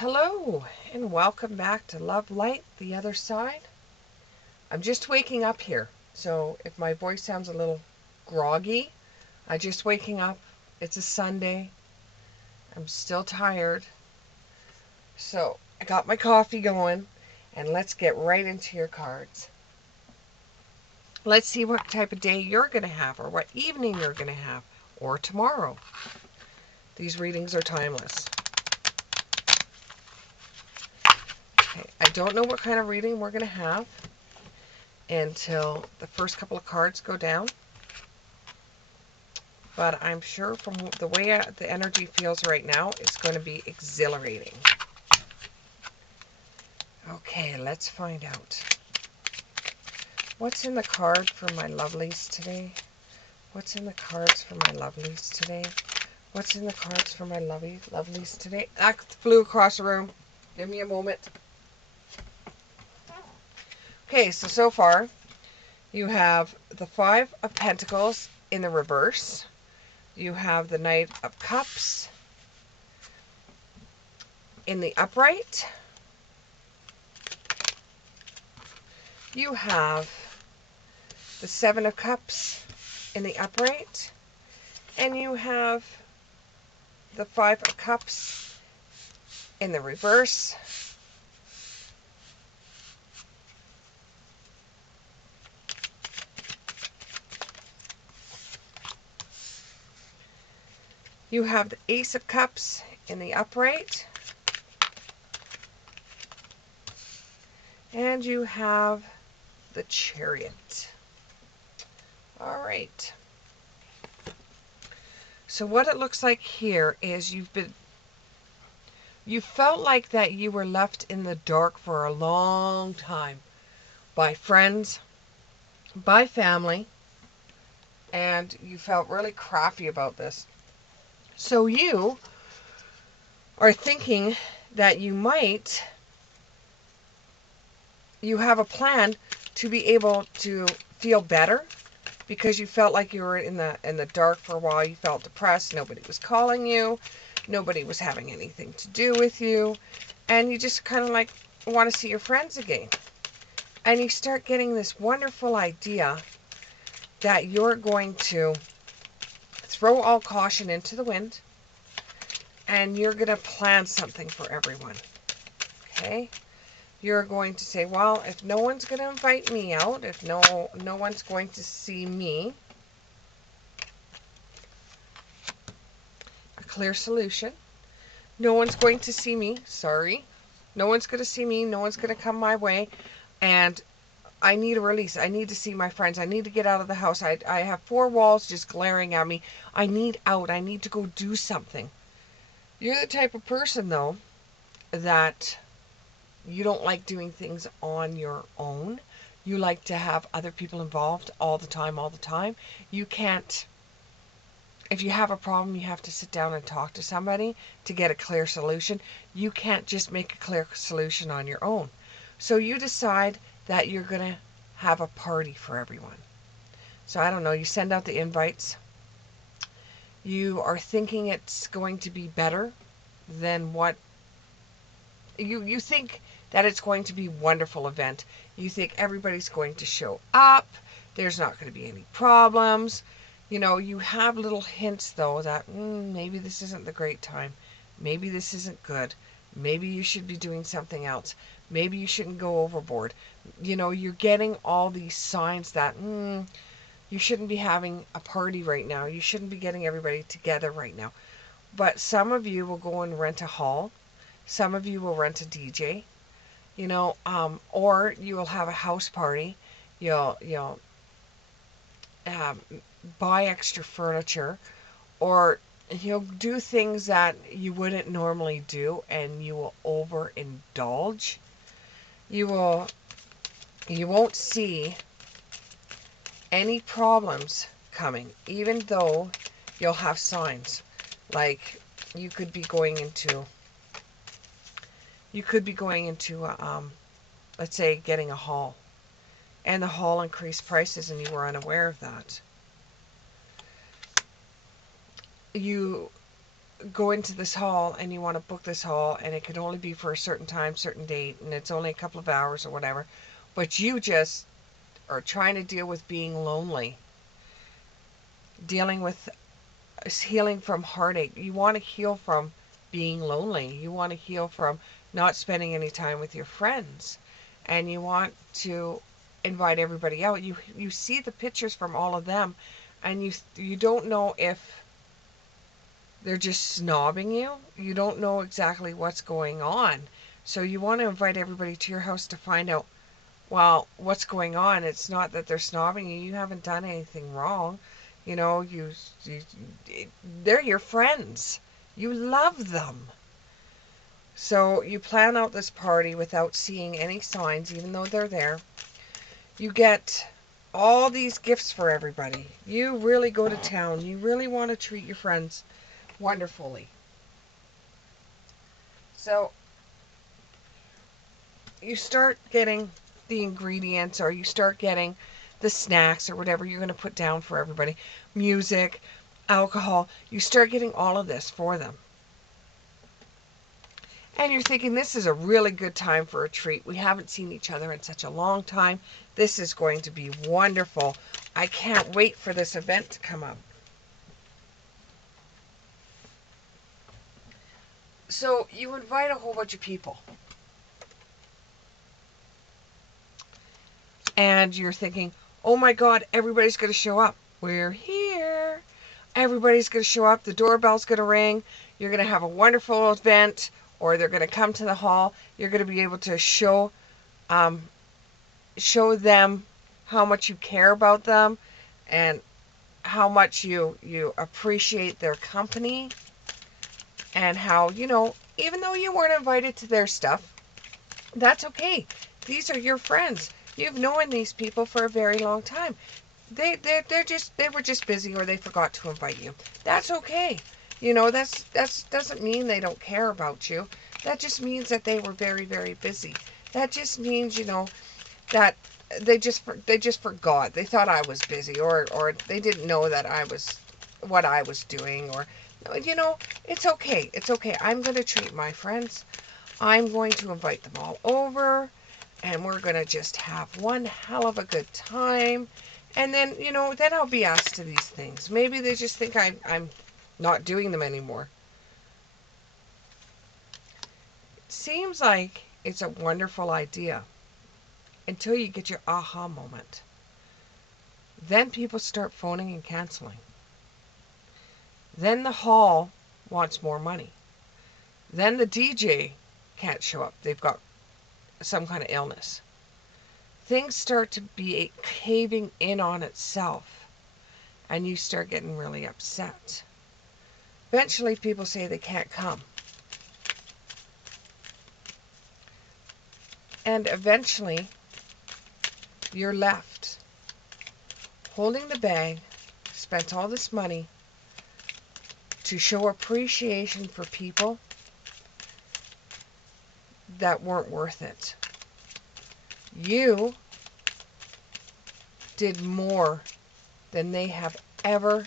Hello, and welcome back to Love Light, the other side. I'm just waking up here, so if my voice sounds a little groggy, I'm just waking up. It's a Sunday. I'm still tired. So I got my coffee going, and let's get right into your cards. Let's see what type of day you're going to have, or what evening you're going to have, or tomorrow. These readings are timeless. Okay, I don't know what kind of reading we're going to have until the first couple of cards go down. But I'm sure from the way the energy feels right now, it's going to be exhilarating. Okay, let's find out. What's in the card for my lovelies today? What's in the cards for my lovelies today? What's in the cards for my lovelies today? That flew across the room. Give me a moment. Okay, so far, you have the Five of Pentacles in the reverse. You have the Knight of Cups in the upright. You have the Seven of Cups in the upright. And you have the Five of Cups in the reverse. You have the Ace of Cups in the upright. And you have the Chariot. All right. So what it looks like here is you felt like that you were left in the dark for a long time by friends, by family, and you felt really crappy about this. So you are thinking that you have a plan to be able to feel better because you felt like you were in the dark for a while. You felt depressed. Nobody was calling you. Nobody was having anything to do with you. And you just kind of like want to see your friends again. And you start getting this wonderful idea that you're going to throw all caution into the wind and you're going to plan something for everyone. Okay? You're going to say, well, if no one's going to invite me out, if no one's going to see me, a clear solution. No one's going to see me, sorry. No one's going to see me, no one's going to come my way, and I need a release. I need to see my friends. I need to get out of the house. I have four walls just glaring at me. I need out. I need to go do something. You're the type of person, though, that you don't like doing things on your own. You like to have other people involved all the time. You can't, if you have a problem, you have to sit down and talk to somebody to get a clear solution. You can't just make a clear solution on your own. So you decide that you're going to have a party for everyone. So I don't know, you send out the invites. You are thinking it's going to be better than what you think that it's going to be a wonderful event. You think everybody's going to show up. There's not going to be any problems. You know, you have little hints, though, that maybe this isn't the great time. Maybe this isn't good. Maybe you should be doing something else. Maybe you shouldn't go overboard. You know, you're getting all these signs that you shouldn't be having a party right now. You shouldn't be getting everybody together right now. But some of you will go and rent a hall. Some of you will rent a DJ, you know, or you will have a house party. You'll um, buy extra furniture, or you'll do things that you wouldn't normally do, and you will overindulge. You won't see any problems coming, even though you'll have signs. Like you could be going into let's say, getting a hall, and the hall increased prices and you were unaware of that. You go into this hall and you want to book this hall and it can only be for a certain time, certain date, and it's only a couple of hours or whatever, but you just are trying to deal with being lonely, dealing with healing from heartache. You want to heal from being lonely. You want to heal from not spending any time with your friends. And you want to invite everybody out. You see the pictures from all of them and you don't know if they're just snobbing you. You don't know exactly what's going on. So you want to invite everybody to your house to find out, well, what's going on. It's not that they're snobbing you. You haven't done anything wrong. You know, you they're your friends. You love them. So you plan out this party without seeing any signs, even though they're there. You get all these gifts for everybody. You really go to town. You really want to treat your friends wonderfully. So you start getting the ingredients, or you start getting the snacks or whatever you're going to put down for everybody. Music, alcohol. You start getting all of this for them. And you're thinking, this is a really good time for a treat. We haven't seen each other in such a long time. This is going to be wonderful. I can't wait for this event to come up. So you invite a whole bunch of people. And you're thinking, oh my God, everybody's going to show up. We're here. Everybody's going to show up. The doorbell's going to ring. You're going to have a wonderful event, or they're going to come to the hall. You're going to be able to show them how much you care about them and how much you appreciate their company, and how, even though you weren't invited to their stuff, that's okay. These are your friends. You've known these people for a very long time. They were just busy, or they forgot to invite you. That's okay. That's doesn't mean they don't care about you. That just means that they were very, very busy. That just means, that they just forgot. They thought I was busy, or they didn't know that I was what I was doing, or it's okay. It's okay. I'm going to treat my friends. I'm going to invite them all over, and we're going to just have one hell of a good time. And then, then I'll be asked to these things. Maybe they just think I'm not doing them anymore. It seems like it's a wonderful idea until you get your aha moment. Then people start phoning and canceling. Then the hall wants more money. Then the DJ can't show up. They've got some kind of illness. Things start to be caving in on itself, and you start getting really upset. Eventually, people say they can't come. And eventually, you're left holding the bag, spent all this money to show appreciation for people that weren't worth it. You did more than they have ever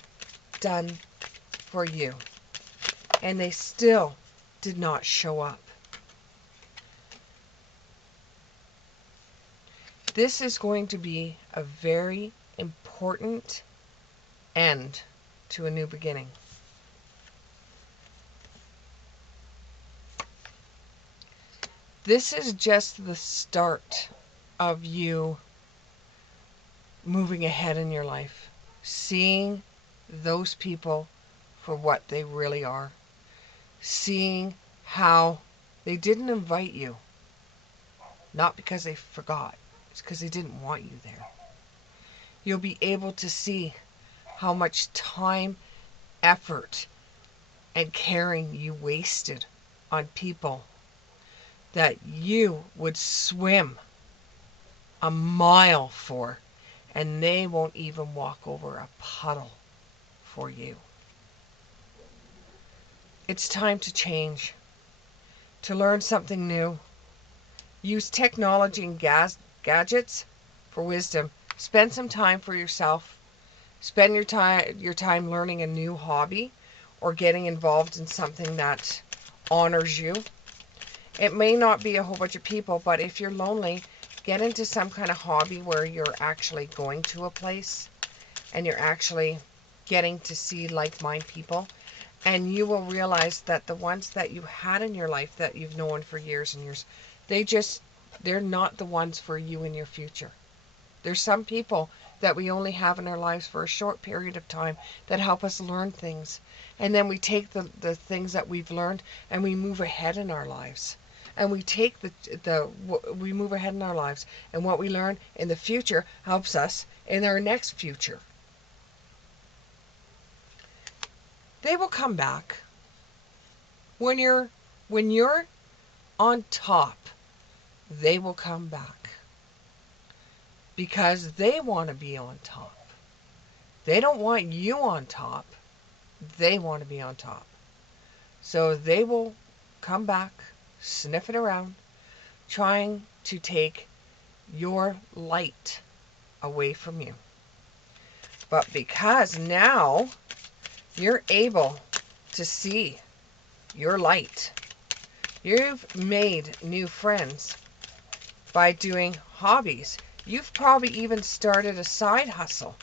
done for you, and they still did not show up. This is going to be a very important end to a new beginning. This is just the start of you moving ahead in your life, seeing those people for what they really are, seeing how they didn't invite you, not because they forgot, it's because they didn't want you there. You'll be able to see how much time, effort, and caring you wasted on people that you would swim a mile for, and they won't even walk over a puddle for you. It's time to change, to learn something new. Use technology and gadgets for wisdom. Spend some time for yourself. Spend your time learning a new hobby, or getting involved in something that honors you. It may not be a whole bunch of people, but if you're lonely, get into some kind of hobby where you're actually going to a place and you're actually getting to see like-minded people. And you will realize that the ones that you had in your life that you've known for years and years, they're not the ones for you in your future. There's some people that we only have in our lives for a short period of time that help us learn things. And then we take the things that we've learned and we move ahead in our lives. And we take we move ahead in our lives. And what we learn in the future helps us in our next future. They will come back. When you're on top, they will come back. Because they want to be on top. They don't want you on top. They want to be on top. So they will come back, sniffing around, trying to take your light away from you. But because now you're able to see your light, you've made new friends by doing hobbies. You've probably even started a side hustle.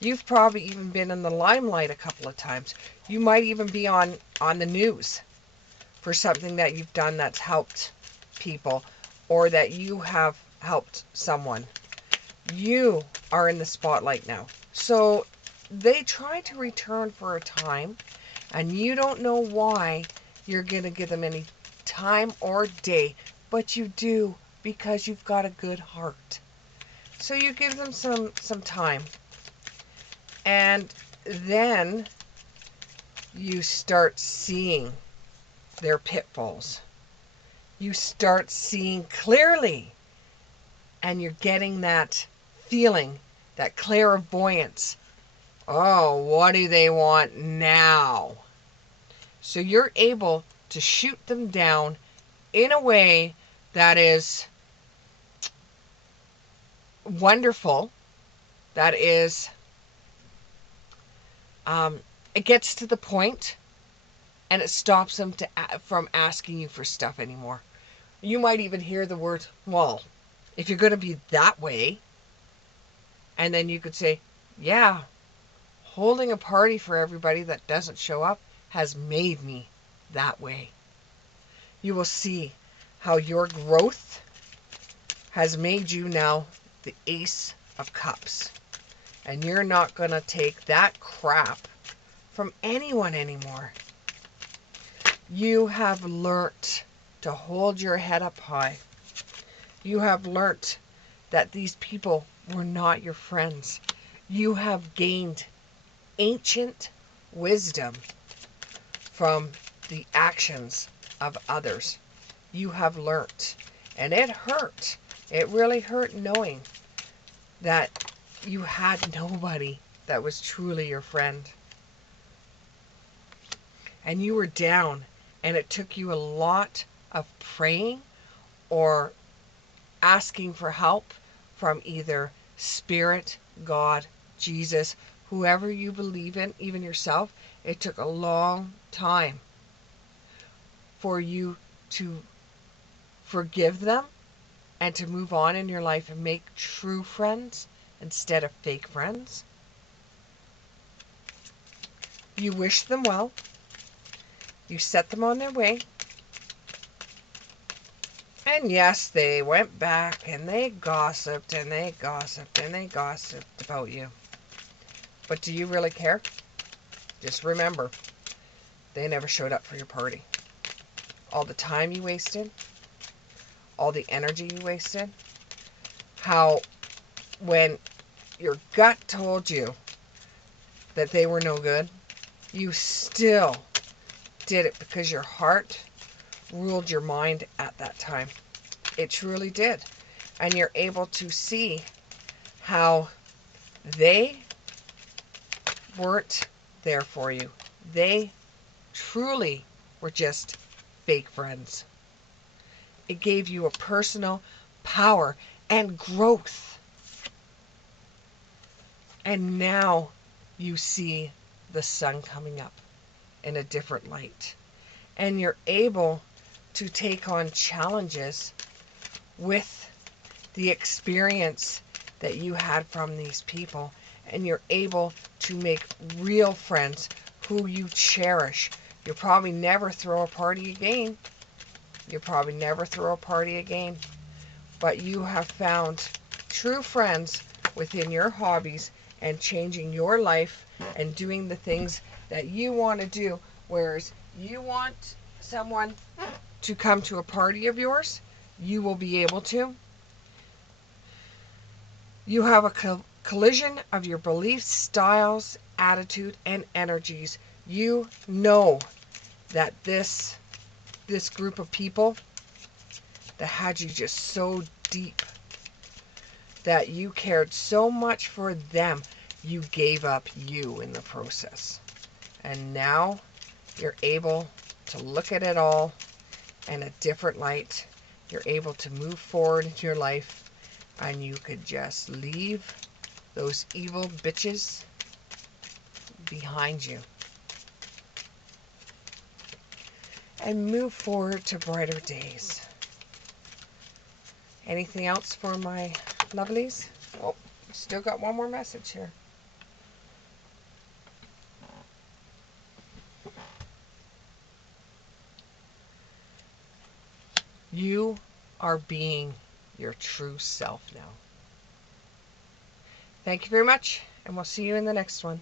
You've probably even been in the limelight a couple of times. You might even be on the news for something that you've done that's helped people, or that you have helped someone. You are in the spotlight now. So they try to return for a time, and you don't know why you're going to give them any time or day, but you do, because you've got a good heart. So you give them some time. And then you start seeing their pitfalls. You start seeing clearly. And you're getting that feeling, that clairvoyance. Oh, what do they want now? So you're able to shoot them down in a way that is wonderful. That is, it gets to the point, and it stops them from asking you for stuff anymore. You might even hear the word, well, if you're going to be that way, and then you could say, yeah, holding a party for everybody that doesn't show up has made me that way. You will see how your growth has made you now the Ace of Cups. And you're not going to take that crap from anyone anymore. You have learnt to hold your head up high. You have learnt that these people were not your friends. You have gained ancient wisdom from the actions of others. You have learnt. And it hurt. It really hurt knowing that you had nobody that was truly your friend. And you were down, and it took you a lot of praying or asking for help from either Spirit, God, Jesus, whoever you believe in, even yourself. It took a long time for you to forgive them and to move on in your life and make true friends instead of fake friends. You wish them well. You set them on their way. And yes, they went back and they gossiped and they gossiped and they gossiped about you. But do you really care? Just remember, they never showed up for your party. All the time you wasted, all the energy you wasted, how when your gut told you that they were no good, you still did it because your heart ruled your mind at that time. It truly did. And you're able to see how they weren't there for you. They truly were just fake friends. It gave you a personal power and growth. And now you see the sun coming up in a different light. And you're able to take on challenges with the experience that you had from these people. And you're able to make real friends who you cherish. You'll probably never throw a party again. You'll probably never throw a party again. But you have found true friends within your hobbies and changing your life and doing the things that you want to do. Whereas you want someone to come to a party of yours, you will be able to. You have a collision of your beliefs, styles, attitude, and energies. You know that this group of people that had you just so deep, that you cared so much for them, you gave up you in the process. And now you're able to look at it all in a different light. You're able to move forward in your life, and you could just leave those evil bitches behind you and move forward to brighter days. Anything else for my lovelies? Oh, still got one more message here. You are being your true self now. Thank you very much, and we'll see you in the next one.